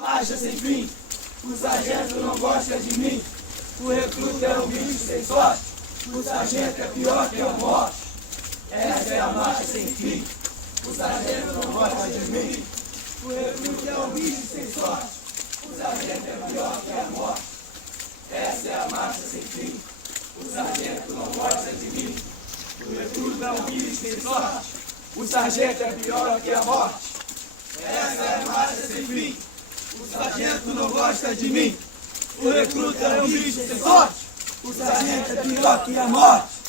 Marcha sem fim, o sargento não gosta de mim. O recruta é um bicho sem sorte, o sargento é pior que a morte. Essa é a marcha sem fim, o sargento não gosta de mim. O recruta é um bicho sem sorte, o sargento é pior que a morte. Essa é a marcha sem fim, o sargento não gosta de mim. O recruta é um bicho sem sorte, o sargento é pior que a morte. Essa é a marcha sem fim. O sargento não gosta de mim. O recruta é um bicho sem sorte. O sargento é pior que a morte.